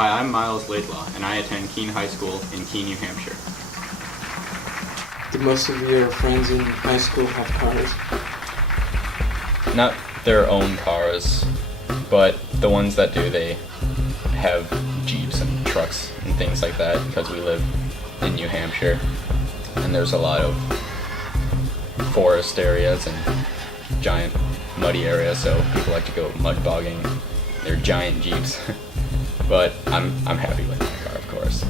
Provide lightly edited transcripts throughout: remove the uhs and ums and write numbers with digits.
Hi, I'm Miles Laidlaw, and I attend Keene High School in Keene, New Hampshire. Do most of your friends in high school have cars? Not their own cars, but the ones that do, they have Jeeps and trucks and things like that because we live in New Hampshire and there's a lot of forest areas and giant muddy areas, so people like to go mud bogging. They're giant Jeeps. But I'm happy with my car, of course.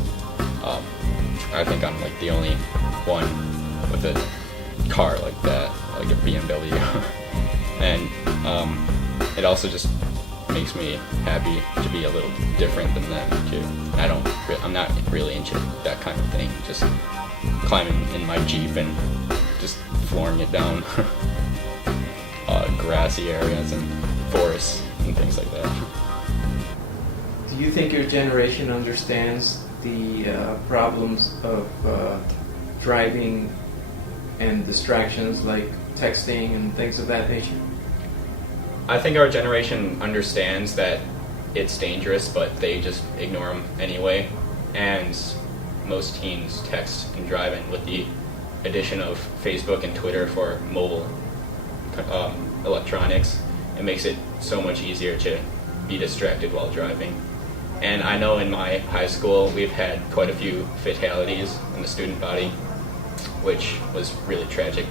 I think I'm like the only one with a car like that, like a BMW. And it also just makes me happy to be a little different than them too. I'm not really into that kind of thing. Just climbing in my Jeep and just flooring it down grassy areas and forests and things like that. Do you think your generation understands the problems of driving and distractions like texting and things of that nature? I think our generation understands that it's dangerous, but they just ignore them anyway. And most teens text and drive, and with the addition of Facebook and Twitter for mobile electronics, it makes it so much easier to be distracted while driving. And I know in my high school we've had quite a few fatalities in the student body, which was really tragic,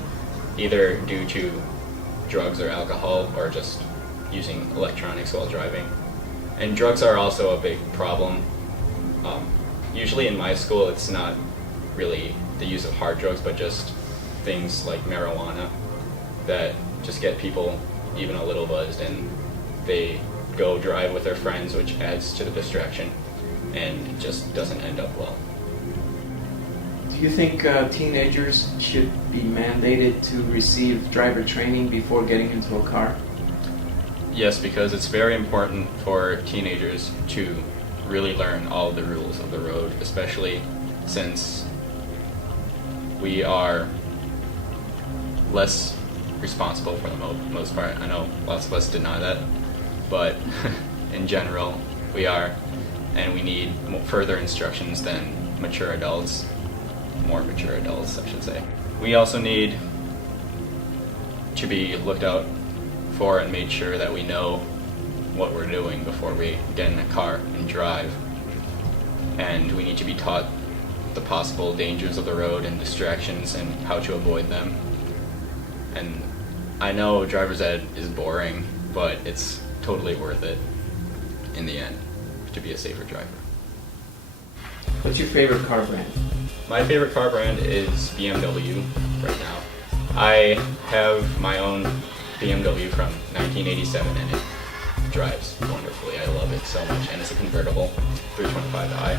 either due to drugs or alcohol or just using electronics while driving. And drugs are also a big problem. Usually in my school it's not really the use of hard drugs, but just things like marijuana that just get people even a little buzzed, and they go drive with their friends, which adds to the distraction and it just doesn't end up well. Do you think teenagers should be mandated to receive driver training before getting into a car? Yes, because it's very important for teenagers to really learn all the rules of the road, especially since we are less responsible for the most part. I know lots of us deny that, but in general we are, and we need further instructions than mature adults, more mature adults I should say. We also need to be looked out for and made sure that we know what we're doing before we get in a car and drive, and we need to be taught the possible dangers of the road and distractions and how to avoid them. And I know driver's ed is boring, but it's totally worth it in the end to be a safer driver. What's your favorite car brand? My favorite car brand is BMW right now. I have my own BMW from 1987 and it drives wonderfully. I love it so much, and it's a convertible 325i.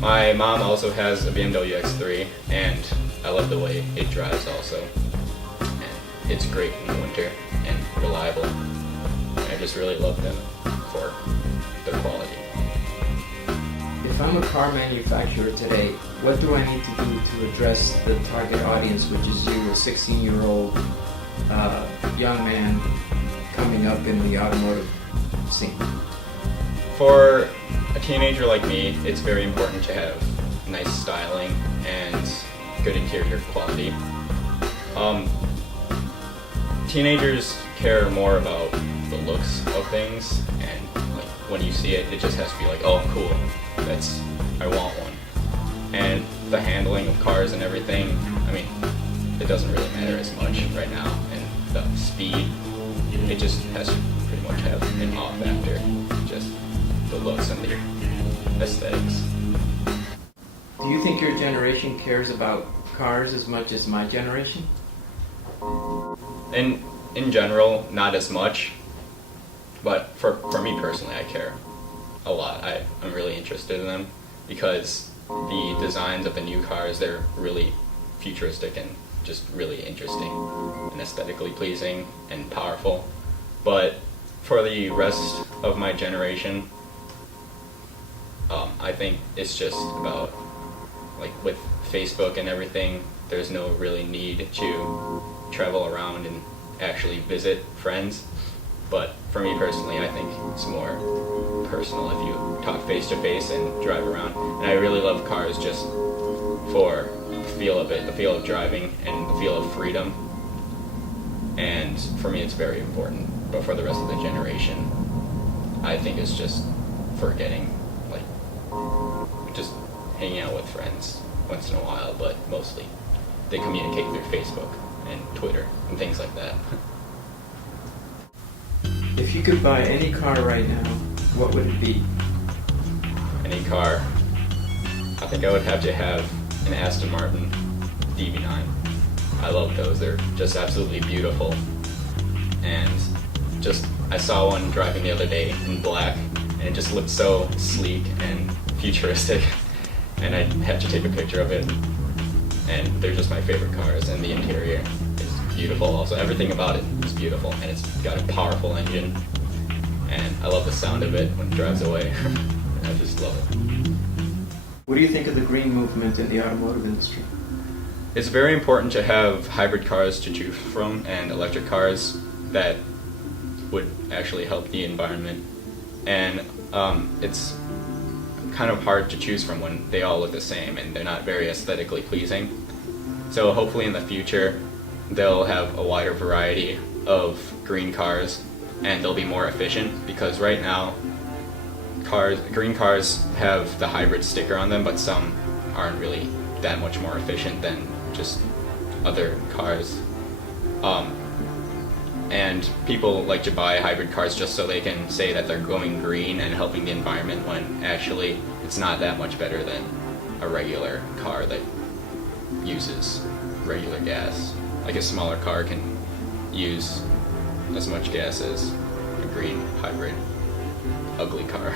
My mom also has a BMW X3 and I love the way it drives also. And it's great in the winter and reliable. I just really love them for their quality. If I'm a car manufacturer today, what do I need to do to address the target audience, which is you, a 16-year-old young man coming up in the automotive scene? For a teenager like me, it's very important to have nice styling and good interior quality. Teenagers care more about the looks of things, and like when you see it, it just has to be like, oh cool, I want one. And the handling of cars and everything, I mean, it doesn't really matter as much right now, and the speed, it just has to pretty much have an off factor, just the looks and the aesthetics. Do you think your generation cares about cars as much as my generation? In general, not as much, but for me personally, I care a lot. I'm really interested in them because the designs of the new cars, they're really futuristic and just really interesting and aesthetically pleasing and powerful. But for the rest of my generation, I think it's just about, like with Facebook and everything, there's no really need to travel around and actually visit friends. But for me personally, I think it's more personal if you talk face to face and drive around. And I really love cars just for the feel of it, the feel of driving and the feel of freedom. And for me, it's very important. But for the rest of the generation, I think it's just for getting, like, just hanging out with friends once in a while, but mostly they communicate through Facebook and Twitter and things like that. If you could buy any car right now, what would it be? Any car, I think I would have to have an Aston Martin DB9. I love those. They're just absolutely beautiful. And just, I saw one driving the other day in black, and it just looked so sleek and futuristic. And I had to take a picture of it. And they're just my favorite cars, and the interior is beautiful also. Everything about it is beautiful, and it's got a powerful engine. And I love the sound of it when it drives away. I just love it. What do you think of the green movement in the automotive industry? It's very important to have hybrid cars to choose from and electric cars that would actually help the environment. And it's kind of hard to choose from when they all look the same and they're not very aesthetically pleasing. So hopefully in the future they'll have a wider variety of green cars and they'll be more efficient, because right now green cars have the hybrid sticker on them, but some aren't really that much more efficient than just other cars. And people like to buy hybrid cars just so they can say that they're going green and helping the environment, when actually it's not that much better than a regular car that uses regular gas. Like a smaller car can use as much gas as a green hybrid ugly car.